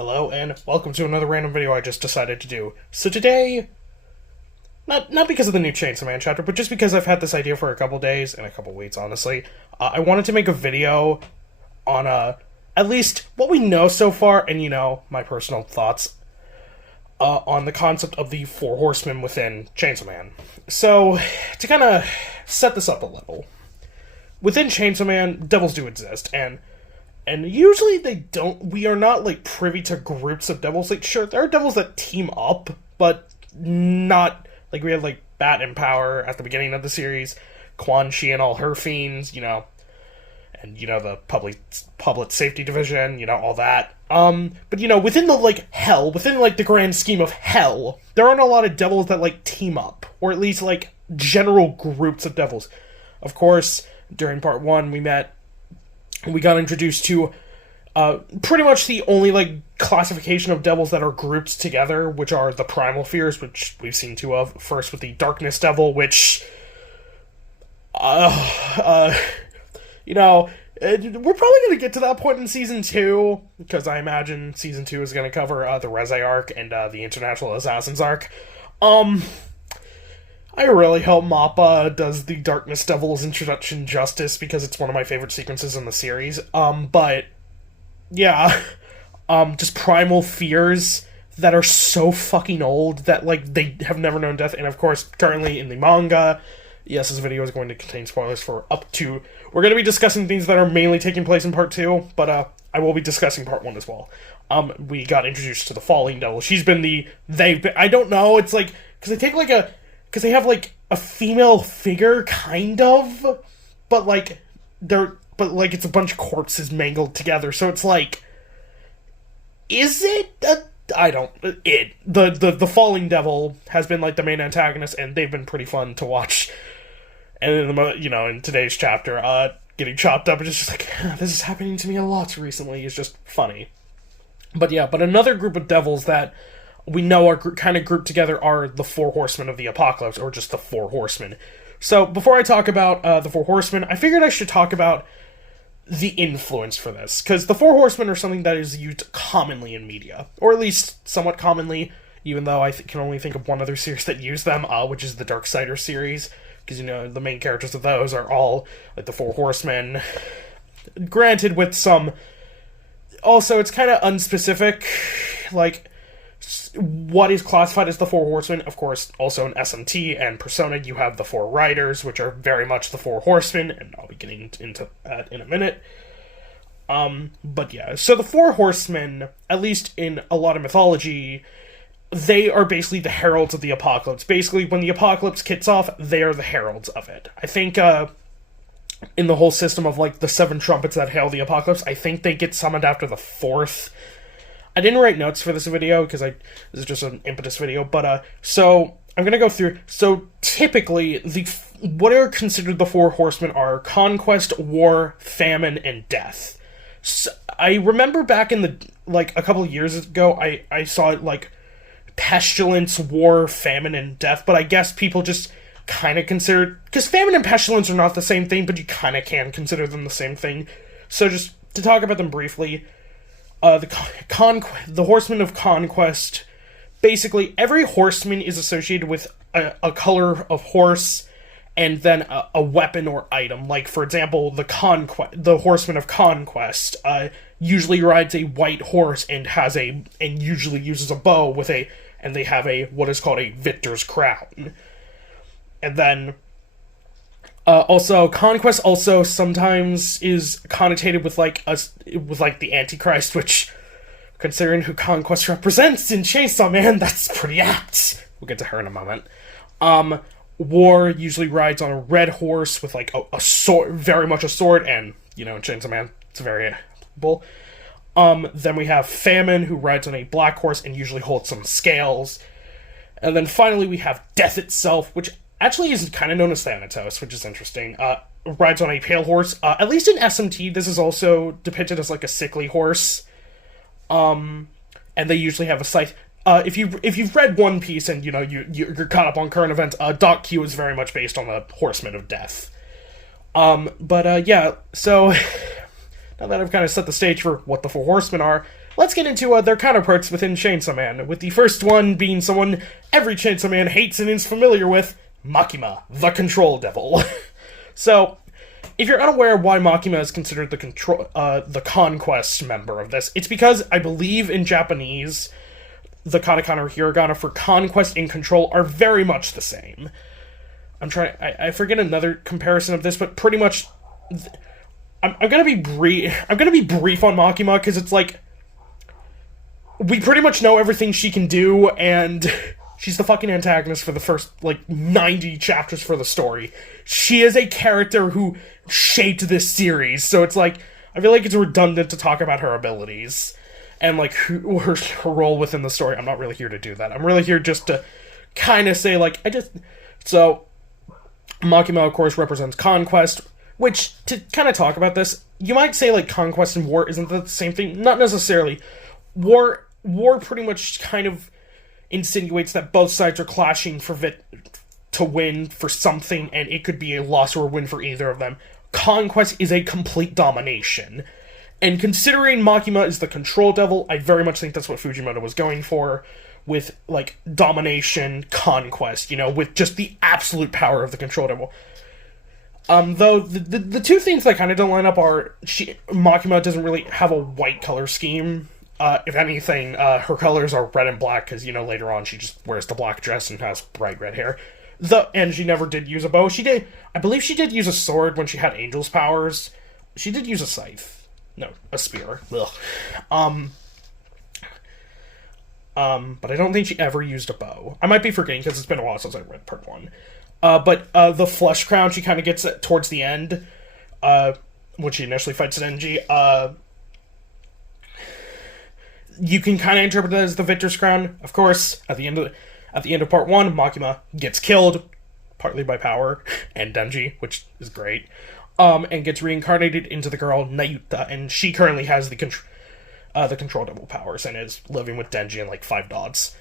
Hello and welcome to another random video I just decided to do. So today, not because of the new Chainsaw Man chapter, but just because I've had this idea for a couple days, and a couple weeks honestly, I wanted to make a video on at least what we know so far, and my personal thoughts on the concept of the Four Horsemen within Chainsaw Man. So, to kind of set this up a little, within Chainsaw Man, devils do exist, and usually we are not, privy to groups of devils. Sure, there are devils that team up, but not, we had, Bat and Power at the beginning of the series, Quan Chi and all her fiends, and, the public safety division, all that. But, within the, hell, within, the grand scheme of hell, there aren't a lot of devils that, team up, or at least, general groups of devils. Of course, during part 1, we got introduced to pretty much the only classification of devils that are grouped together, which are the primal fears, which we've seen two of. First with the Darkness Devil, which we're probably going to get to that point in Season 2, because I imagine Season 2 is going to cover the Reze arc and the International Assassins arc. I really hope Mappa does the Darkness Devil's introduction justice, because it's one of my favorite sequences in the series. But, yeah. Just primal fears that are so fucking old that, they have never known death. And, of course, currently in the manga, yes, this video is going to contain spoilers for up to... We're going to be discussing things that are mainly taking place in part 2, but, I will be discussing part 1 as well. We got introduced to the Falling Devil. She's been I don't know, it's because they take, because they have, a female figure, kind of, but, it's a bunch of corpses mangled together, so it's, is it? The Falling Devil has been, the main antagonist, and they've been pretty fun to watch, and, in today's chapter, getting chopped up, it's just this is happening to me a lot recently, it's just funny. But another group of devils that we know are kind of grouped together are the Four Horsemen of the Apocalypse, or just the Four Horsemen. So, before I talk about the Four Horsemen, I figured I should talk about the influence for this, because the Four Horsemen are something that is used commonly in media, or at least somewhat commonly, even though I can only think of one other series that used them, which is the Darksider series, because, the main characters of those are all, the Four Horsemen, granted with some... Also, it's kind of unspecific, what is classified as the Four Horsemen. Of course, also in SMT and Persona, you have the Four Riders, which are very much the Four Horsemen, and I'll be getting into that in a minute. But yeah, so the Four Horsemen, at least in a lot of mythology, they are basically the heralds of the apocalypse. Basically, when the apocalypse kicks off, they are the heralds of it. I think, in the whole system of, the 7 trumpets that hail the apocalypse, I think they get summoned after the 4th. I didn't write notes for this video, because this is just an impetus video, but, so, I'm gonna go through, so, typically, what are considered the Four Horsemen are Conquest, War, Famine, and Death. So, I remember back in a couple of years ago, I saw it, Pestilence, War, Famine, and Death, but I guess people just kind of consider, because Famine and Pestilence are not the same thing, but you kind of can consider them the same thing. So just to talk about them briefly, the Horsemen of Conquest, basically every horseman is associated with a color of horse and then a weapon or item. For example, the Horsemen of Conquest usually rides a white horse and usually uses a bow and they have what is called a victor's crown. And then, also, Conquest also sometimes is connotated with, the Antichrist, which, considering who Conquest represents in Chainsaw Man, that's pretty apt. We'll get to her in a moment. War usually rides on a red horse with, a sword, very much a sword, and, in Chainsaw Man, it's very applicable. Then we have Famine, who rides on a black horse and usually holds some scales. And then finally we have Death itself, which actually is kind of known as Thanatos, which is interesting. Rides on a pale horse. At least in SMT, this is also depicted as a sickly horse. And they usually have a scythe. If you've read One Piece and you're caught up on current events, Doc Q is very much based on the Horsemen of Death. Yeah. So now that I've kind of set the stage for what the Four Horsemen are, let's get into their counterparts within Chainsaw Man, with the first one being someone every Chainsaw Man hates and is familiar with, Makima, the Control Devil. So, if you're unaware why Makima is considered the Conquest member of this, it's because I believe in Japanese, the katakana or hiragana for Conquest and Control are very much the same. I forget another comparison of this, but pretty much, I'm gonna be brief on Makima, because it's like, we pretty much know everything she can do, and she's the fucking antagonist for the first, 90 chapters for the story. She is a character who shaped this series, so it's like, I feel like it's redundant to talk about her abilities, and, her role within the story. I'm not really here to do that. I'm really here just to kind of say, so, Makima, of course, represents Conquest, which, to kind of talk about this, you might say, Conquest and War isn't the same thing. Not necessarily. War pretty much kind of insinuates that both sides are clashing to win for something, and it could be a loss or a win for either of them. Conquest is a complete domination. And considering Makima is the Control Devil, I very much think that's what Fujimoto was going for, with, domination, conquest, with just the absolute power of the Control Devil. Though, the two things that kind of don't line up are, Makima doesn't really have a white color scheme. If anything, her colors are red and black, because, later on she just wears the black dress and has bright red hair. And she never did use a bow. I believe she did use a sword when she had Angel's powers. She did use a scythe. No, a spear. Ugh. But I don't think she ever used a bow. I might be forgetting, because it's been a while since I read part 1. But the flesh crown she kind of gets towards the end, when she initially fights Denji, you can kind of interpret that as the Victor's crown. Of course, at the end of part 1, Makima gets killed, partly by power, and Denji, which is great, and gets reincarnated into the girl Nayuta, and she currently has the Control Devil powers, and is living with Denji and 5 dogs.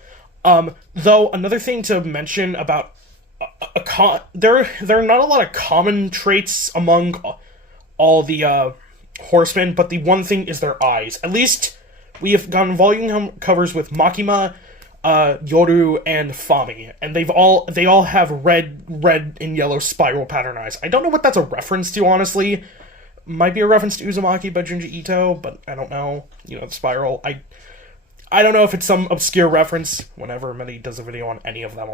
Though, another thing to mention about there are not a lot of common traits among all the horsemen, but the one thing is their eyes. At least, we have gotten volume covers with Makima, Yoru, and Fami, and they all have red and yellow spiral pattern eyes. I don't know what that's a reference to, honestly. Might be a reference to Uzumaki by Junji Ito, but I don't know. The spiral. I don't know if it's some obscure reference. Whenever Medi does a video on any of them,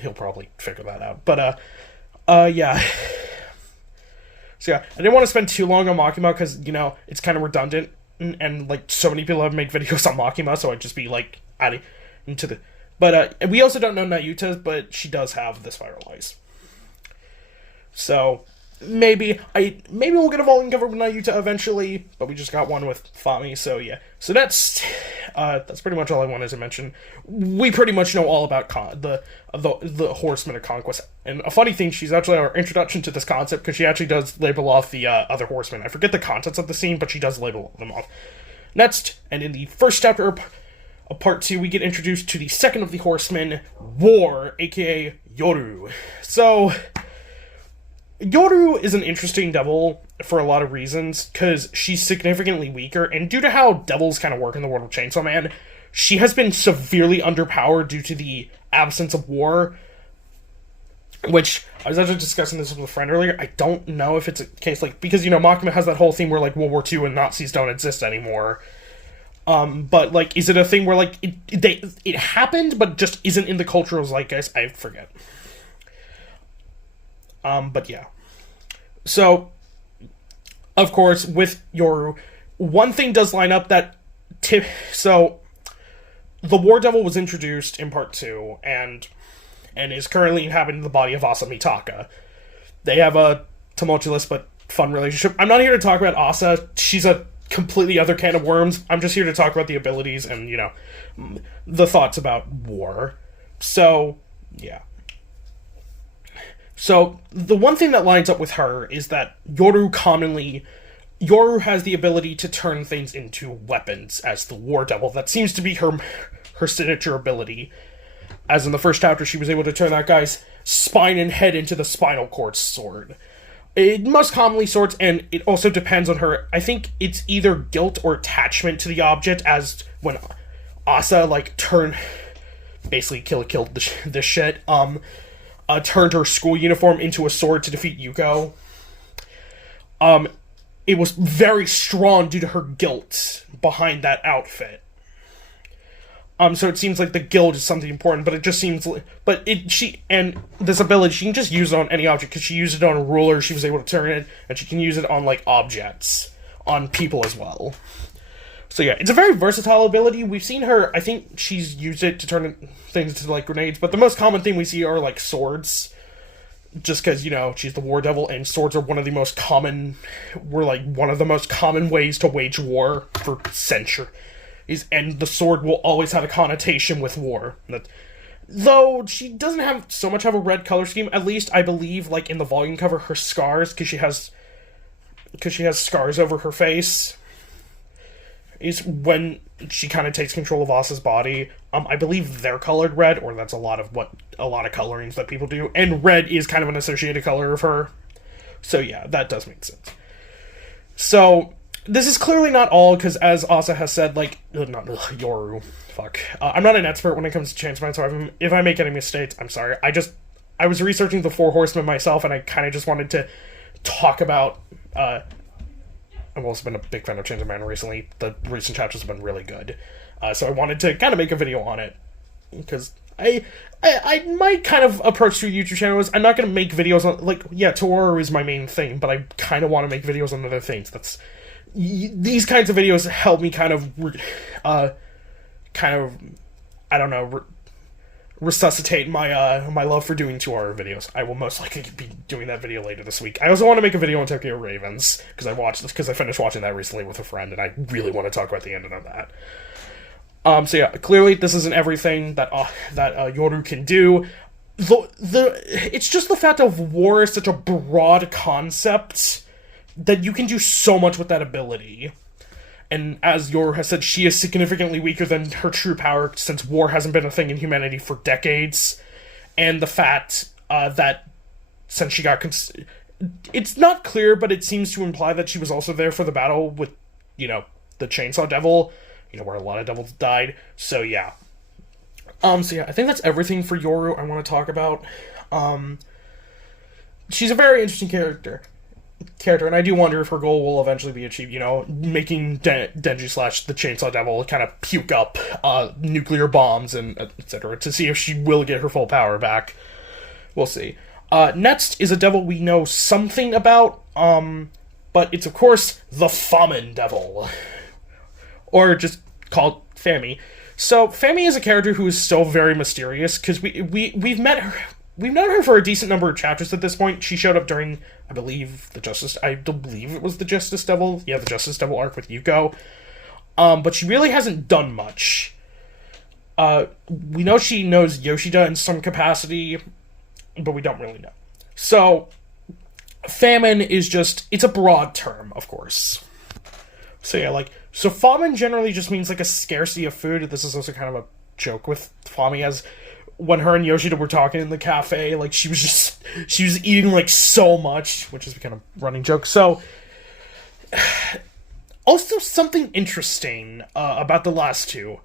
he'll probably figure that out. But, yeah. So, yeah, I didn't want to spend too long on Makima, because, it's kind of redundant, and so many people have made videos on Makima, so I'd just be, adding into the... But, we also don't know Nayuta's, but she does have the spiral eyes. So... Maybe we'll get a volume cover with Nayuta eventually, but we just got one with Fami, so yeah. So that's pretty much all I wanted to mention. We pretty much know all about the Horsemen of Conquest, and a funny thing, she's actually our introduction to this concept, because she actually does label off the other Horsemen. I forget the contents of the scene, but she does label them off. Next, and in the first chapter of part 2, we get introduced to the second of the Horsemen, War, aka Yoru. So... Yoru is an interesting devil for a lot of reasons, because she's significantly weaker, and due to how devils kind of work in the world of Chainsaw Man, she has been severely underpowered due to the absence of war, which, I was actually discussing this with a friend earlier. I don't know if it's a case, because, Makima has that whole theme where, World War II and Nazis don't exist anymore. But, is it a thing where, it happened, but just isn't in the cultural zeitgeist? I forget. But yeah. So, of course, with Yoru, one thing does line up that... So, the War Devil was introduced in part 2, and is currently inhabiting the body of Asa Mitaka. They have a tumultuous but fun relationship. I'm not here to talk about Asa. She's a completely other can of worms. I'm just here to talk about the abilities and, the thoughts about war. So, yeah. So, the one thing that lines up with her is that Yoru has the ability to turn things into weapons as the War Devil. That seems to be her signature ability. As in the first chapter, she was able to turn that guy's spine and head into the spinal cord sword. It most commonly swords, and it also depends on her. I think it's either guilt or attachment to the object, as when Asa, like, basically killed this shit, turned her school uniform into a sword to defeat Yuko. It was very strong due to her guilt behind that outfit. So it seems like the guild is something important, but it just seems and this ability, she can just use it on any object, because she used it on a ruler, she was able to turn it, and she can use it on, like, objects, on people as well. So yeah, it's a very versatile ability. We've seen her, I think she's used it to turn things into, like, grenades, but the most common thing we see are, like, swords. Just because, you know, she's the war devil, and swords are one of the most common ways to wage war for centuries. And the sword will always have a connotation with war. Though she doesn't have so much of a red color scheme, at least I believe, like, in the volume cover, her scars, because she has scars over her face, is when she kind of takes control of Asa's body. I believe they're colored red, or that's a lot of colorings that people do, and red is kind of an associated color of her. So yeah, that does make sense. So, this is clearly not all, because as Asa has said, like, not Yoru, fuck. I'm not an expert when it comes to Changeman, so if I make any mistakes, I'm sorry. I was researching the Four Horsemen myself, and I kind of just wanted to talk about, I've also been a big fan of Changeman recently. The recent chapters have been really good. So I wanted to kind of make a video on it, because I might kind of approach to a YouTube channel is I'm not going to make videos on, like, yeah, Toru is my main thing, but I kind of want to make videos on other things. These kinds of videos help me kind of, I don't know, resuscitate my love for doing 2-hour videos. I will most likely be doing that video later this week. I also want to make a video on Tokyo Ravens, because I finished watching that recently with a friend, and I really want to talk about the ending of that. So yeah, clearly this isn't everything that Yoru can do. It's just the fact of war is such a broad concept that you can do so much with that ability. And as Yoru has said, she is significantly weaker than her true power, since war hasn't been a thing in humanity for decades. And the fact that since she got... it's not clear, but it seems to imply that she was also there for the battle with, you know, the Chainsaw Devil, you know, where a lot of devils died. So yeah. I think that's everything for Yoru I want to talk about. She's a very interesting character, and I do wonder if her goal will eventually be achieved, you know, making Denji / the Chainsaw Devil kind of puke up nuclear bombs and etc. to see if she will get her full power back. We'll see. Next is a devil we know something about, but it's of course the Famine Devil, or just called Fami. So Fami is a character who is still very mysterious, because we've met her. We've known her for a decent number of chapters at this point. She showed up during, I believe it was the Justice Devil. Yeah, the Justice Devil arc with Yuko. But she really hasn't done much. We know she knows Yoshida in some capacity, but we don't really know. So, famine is it's a broad term, of course. So yeah, so famine generally just means, like, a scarcity of food. This is also kind of a joke with Fami, as when her and Yoshida were talking in the cafe, like, she was eating, like, so much, which has become a running joke. So, also something interesting about the last two.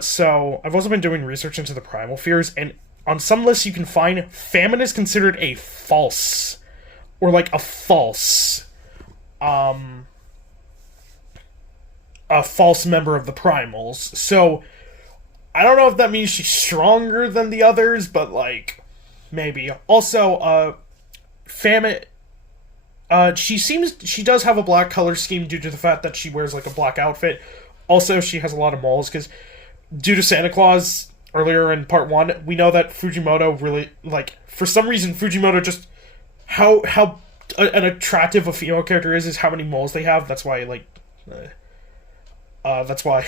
So, I've also been doing research into the primal fears, and on some lists you can find famine is considered a false, or, like, a false member of the primals. So, I don't know if that means she's stronger than the others, but, like, maybe. Also, Famine, she does have a black color scheme due to the fact that she wears, like, a black outfit. Also, she has a lot of moles, because due to Santa Claus, earlier in part 1, we know that Fujimoto really, like, for some reason, Fujimoto just, how an attractive a female character is how many moles they have. That's why, like, that's why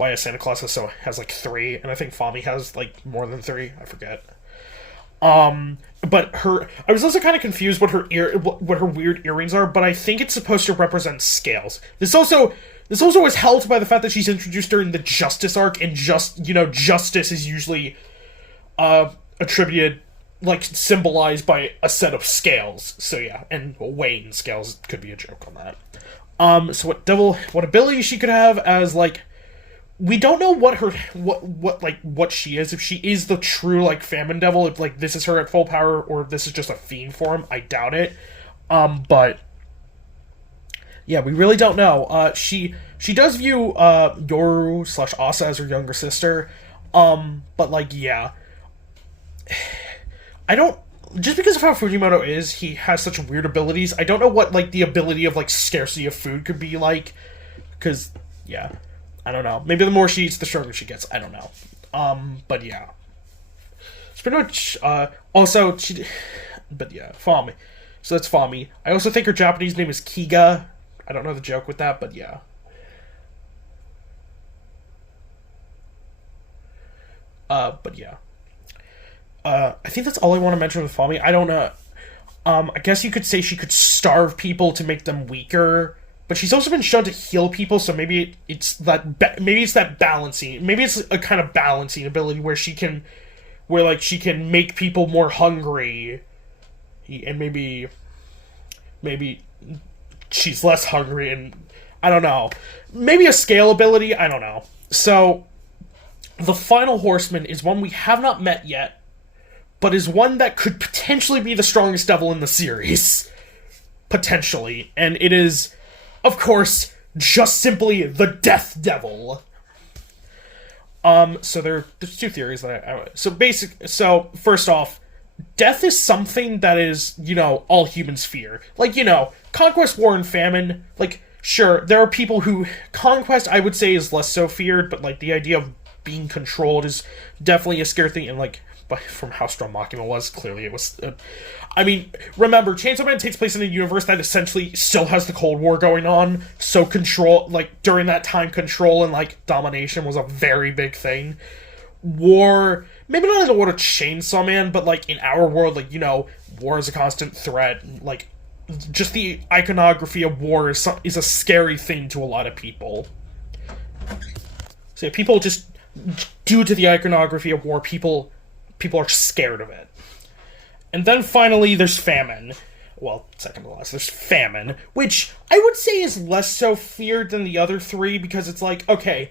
a Santa Claus has like 3, and I think Fami has, like, more than 3. I forget. But I was also kind of confused what her weird earrings are, but I think it's supposed to represent scales. This also is helped by the fact that she's introduced during the Justice arc, and justice is usually attributed like symbolized by a set of scales. So yeah, and weighing scales could be a joke on that. So what ability she could have as like, we don't know what she is. If she is the true like Famine Devil, if like this is her at full power, or if this is just a fiend form, I doubt it. But yeah, we really don't know. She does view Yoru/Asa as her younger sister. But like yeah, I don't. Just because of how Fujimoto is, he has such weird abilities. I don't know what like the ability of like scarcity of food could be like, because yeah. I don't know. Maybe the more she eats, the stronger she gets. I don't know. But yeah. It's pretty much, also, but yeah, Fami. So that's Fami. I also think her Japanese name is Kiga. I don't know the joke with that, but yeah. But yeah. I think that's all I want to mention with Fami. I don't know. I guess you could say she could starve people to make them weaker. But she's also been shown to heal people, so maybe it's that balancing. Maybe it's a kind of balancing ability where she can make people more hungry, and maybe she's less hungry, and I don't know. Maybe a scale ability. I don't know. So the final Horseman is one we have not met yet, but is one that could potentially be the strongest devil in the series, potentially, and it is, of course, just simply the Death Devil. So there's two theories that so first off, death is something that is, all humans fear. Like, conquest, war, and famine, like, sure, there are people who, conquest, I would say, is less so feared, but, like, the idea of being controlled is definitely a scary thing, and, like, but from how strong Makima was, clearly it was. I mean, remember, Chainsaw Man takes place in a universe that essentially still has the Cold War going on, so control, like, during that time, control and, like, domination was a very big thing. War, maybe not in the world of Chainsaw Man, but, like, in our world, like, war is a constant threat, like, just the iconography of war is a scary thing to a lot of people. So yeah, people just, due to the iconography of war, people are scared of it. And then finally, there's famine. Well, second to last, there's famine, which I would say is less so feared than the other three, because it's like, okay,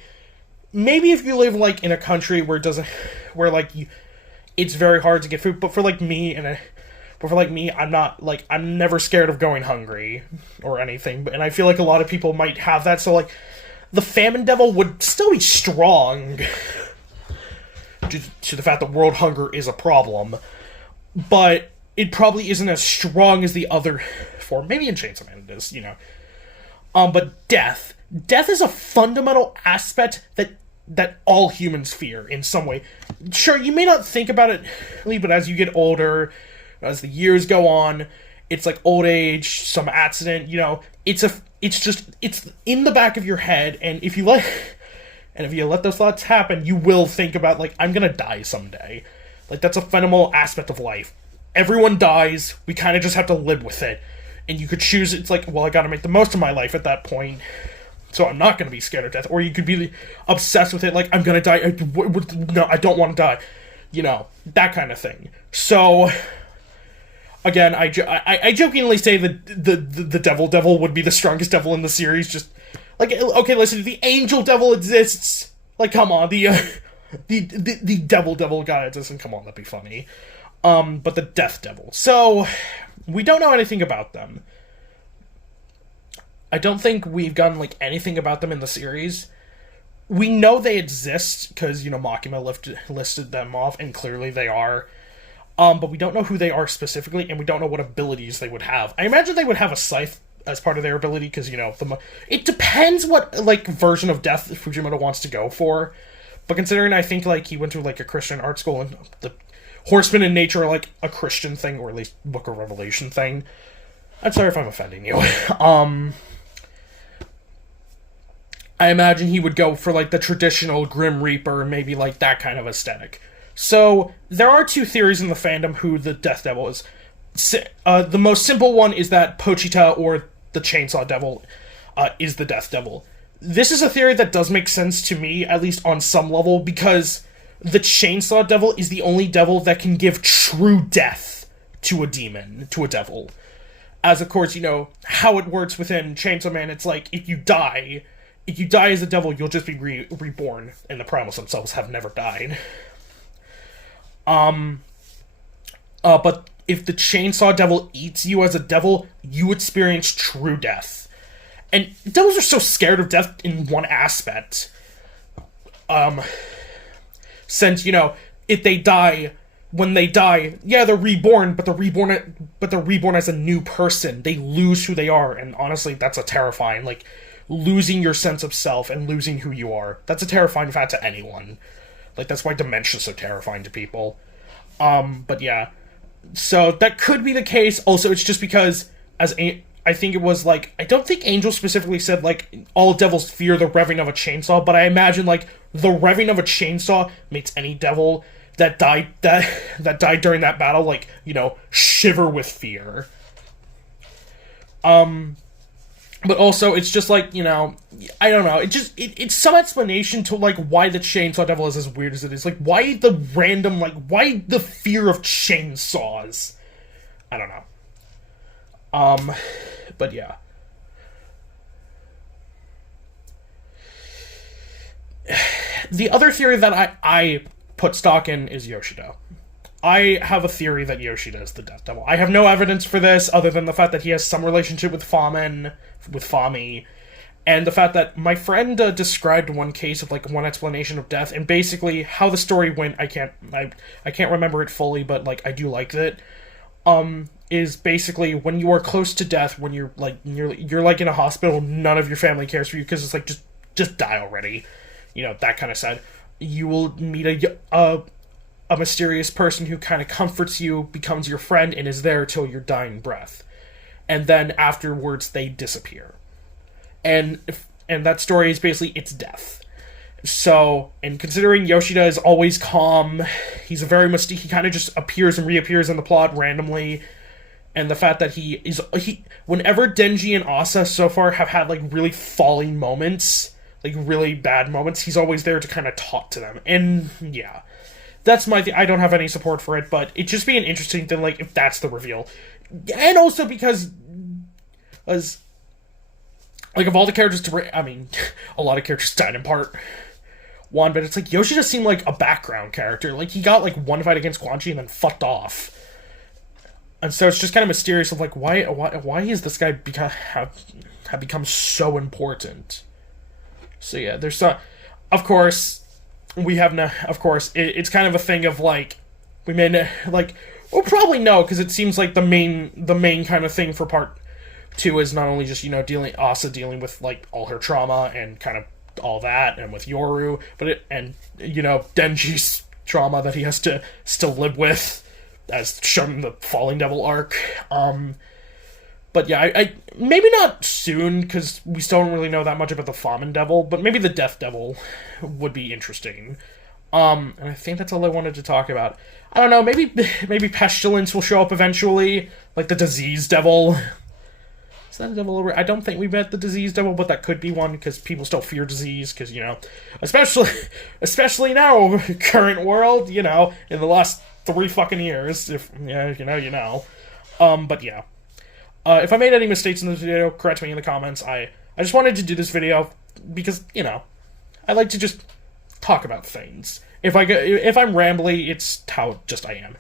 maybe if you live, like, in a country where it's very hard to get food, but for me, I'm never scared of going hungry or anything, and I feel like a lot of people might have that, so, like, the Famine Devil would still be strong, due to the fact that world hunger is a problem, but it probably isn't as strong as the other four. Maybe in Chainsaw Man it is, but death is a fundamental aspect that all humans fear in some way. Sure, you may not think about it, but as you get older, as the years go on, it's like old age, some accident, it's in the back of your head, and if you let those thoughts happen, you will think about, like, I'm gonna die someday. Like, that's a fundamental aspect of life. Everyone dies, we kind of just have to live with it. And you could choose, it's like, well, I gotta make the most of my life at that point, so I'm not gonna be scared of death. Or you could be obsessed with it, like, I'm gonna die, no, I don't want to die. That kind of thing. So, again, I jokingly say that the Devil would be the strongest devil in the series, just, like, okay, listen, the Angel Devil exists. Like, come on, the Devil God exists, and come on, that'd be funny. But the Death Devil. So, we don't know anything about them. I don't think we've gotten, like, anything about them in the series. We know they exist, because, Makima listed them off, and clearly they are. But we don't know who they are specifically, and we don't know what abilities they would have. I imagine they would have a scythe as part of their ability, because, it depends what, like, version of death Fujimoto wants to go for. But considering I think, like, he went to, like, a Christian art school, and the Horsemen in nature are, like, a Christian thing, or at least Book of Revelation thing. I'm sorry if I'm offending you. I imagine he would go for, like, the traditional Grim Reaper, maybe, like, that kind of aesthetic. So, there are two theories in the fandom who the Death Devil is. The most simple one is that Pochita, or the Chainsaw Devil, is the Death Devil. This is a theory that does make sense to me, at least on some level, because the Chainsaw Devil is the only devil that can give true death to a demon, to a devil. As, of course, you know, how it works within Chainsaw Man, it's like, if you die as a devil, you'll just be reborn, and the Primal themselves have never died. But if the Chainsaw Devil eats you as a devil, you experience true death. And devils are so scared of death in one aspect. Since, you know, if they die, when they die, yeah, they're reborn, but they're reborn as a new person. They lose who they are, and honestly, that's a terrifying, like, losing your sense of self and losing who you are. That's a terrifying fact to anyone. Like, that's why dementia's so terrifying to people. But yeah. So, that could be the case. Also, it's just because, I think it was, like, I don't think Angel specifically said, like, all devils fear the revving of a chainsaw, but I imagine, like, the revving of a chainsaw makes any devil that died during that battle, like, you know, shiver with fear. But also, it's just, like, you know, I don't know, it's some explanation to, like, why the Chainsaw Devil is as weird as it is. Like, why the fear of chainsaws? I don't know. But yeah. The other theory that I put stock in is Yoshida. I have a theory that Yoshida is the Death Devil. I have no evidence for this other than the fact that he has some relationship with Famine, with Fami, and the fact that my friend described one case of, like, one explanation of death, and basically how the story went, I can't remember it fully, but, like, I do like it, is basically when you are close to death, when you're like in a hospital, none of your family cares for you, because it's like, just die already, you know, that kind of sad. You will meet a mysterious person who kind of comforts you, becomes your friend, and is there till your dying breath. And then afterwards, they disappear. And that story is basically its death. So, and considering Yoshida is always calm, he's he kind of just appears and reappears in the plot randomly, and the fact that whenever Denji and Asa so far have had, like, really falling moments, like, really bad moments, he's always there to kind of talk to them. And, yeah. That's my I don't have any support for it, but it'd just be an interesting thing, like, if that's the reveal. And also because, like, of all the characters I mean, a lot of characters died in part one, but it's like, Yoshida seemed like a background character. Like, he got, like, one fight against Quan Chi and then fucked off. And so it's just kind of mysterious of, like, why is this guy have become so important? So yeah, there's some, of course, it's kind of a thing of, like, we may, like, we'll probably know, because it seems like the main kind of thing for part 2 is not only just, you know, Asa dealing with, like, all her trauma and kind of all that, and with Yoru, and, you know, Denji's trauma that he has to still live with, as shown in the Falling Devil arc. But yeah, I maybe not soon, because we still don't really know that much about the Famine Devil, but maybe the Death Devil would be interesting. And I think that's all I wanted to talk about. I don't know, maybe Pestilence will show up eventually, like the Disease Devil. Is that a devil over? I don't think we met the Disease Devil, but that could be one, because people still fear disease, because, you know, especially now, current world, you know, in the last 3 fucking years, if, yeah, you know. But yeah. If I made any mistakes in this video, correct me in the comments. I just wanted to do this video because, you know, I like to just talk about things. If I'm rambly, it's how just I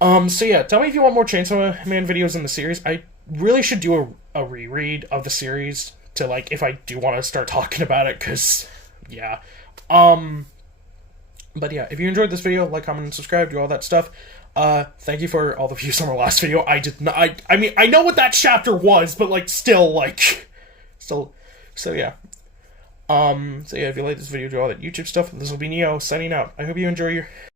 am. So yeah, tell me if you want more Chainsaw Man videos in the series. I really should do a reread of the series to, like, if I do want to start talking about it, because, yeah. But yeah, if you enjoyed this video, like, comment, and subscribe, do all that stuff. Thank you for all the views on our last video. I did not, I mean, I know what that chapter was, but, like, still, so yeah. So yeah, if you like this video, do all that YouTube stuff. This will be Neo, signing out. I hope you enjoy your